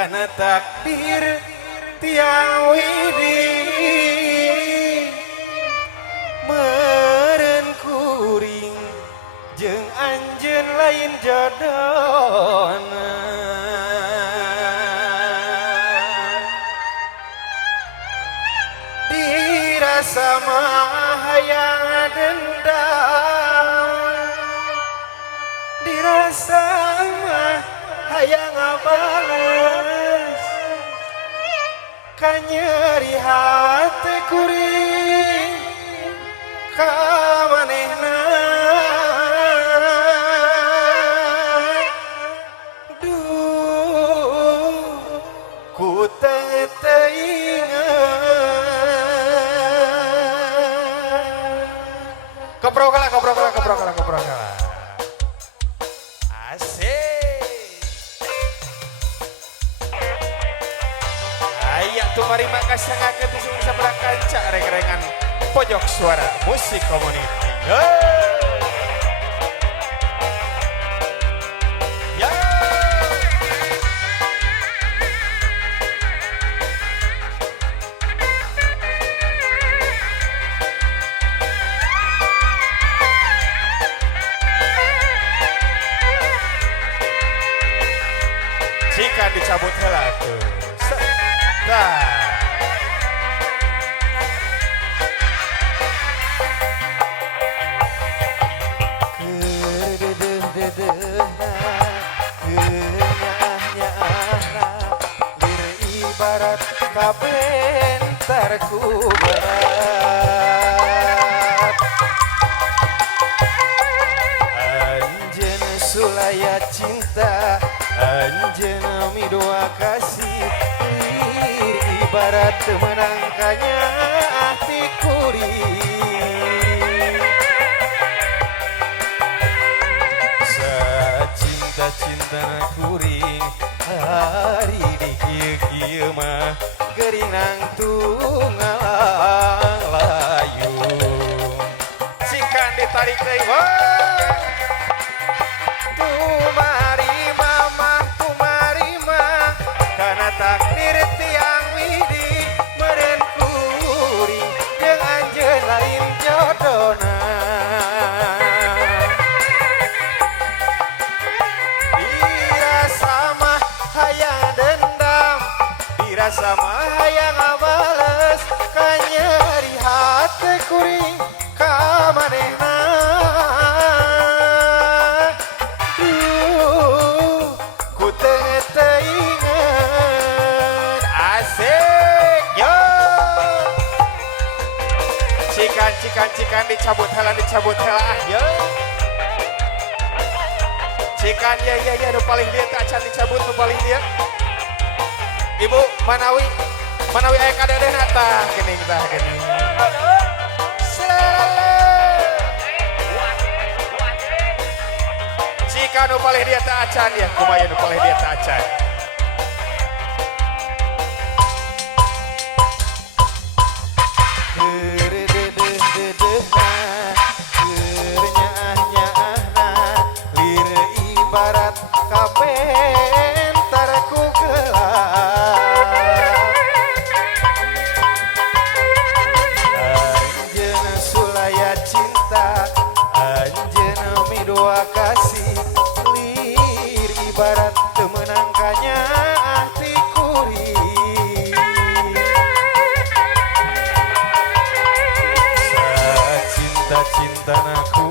karena takdir tiang widi meren kuring jeung anjeun lain jodona dirasa mah hayang dendam dirasa mah hayang ngabales ka nyeri hate kuring ka manehna duh ku teu inget koprok kalah asik ayak tumari makasih ngaket disini seberang kancak reng-rengan pojok suara musik community ya jika dicabut heula tuh ibarat kabentar ku berat anjeun sulaya cinta anjeun midua kasih ibarat menangkanya hati kuring sacinta-cinta kuring hari di kieu mah gerinang tunggal layu sikan ditarik deui tumari mah kana takdir tiang widi meureun kuring jeung anjeun lain jodona dirasa mah hayang dendam dirasa mah hayang ngabales ka nyeri hate kuring ka manehna ku teu inget asik yo cikan dicabut heula yo cikan ya nu paling lieu teh acan dicabut nu paling lieu Ibu Manawi aya kadeudeuna tah geuning jika nu paling dia teh acan ya kumaha nu paling dia teh acan ibarat kabentar ku gelap anjeun sulaya cinta anjeun midua kasih lir ibarat teu menangkanya hati kuring sacinta-cintana ku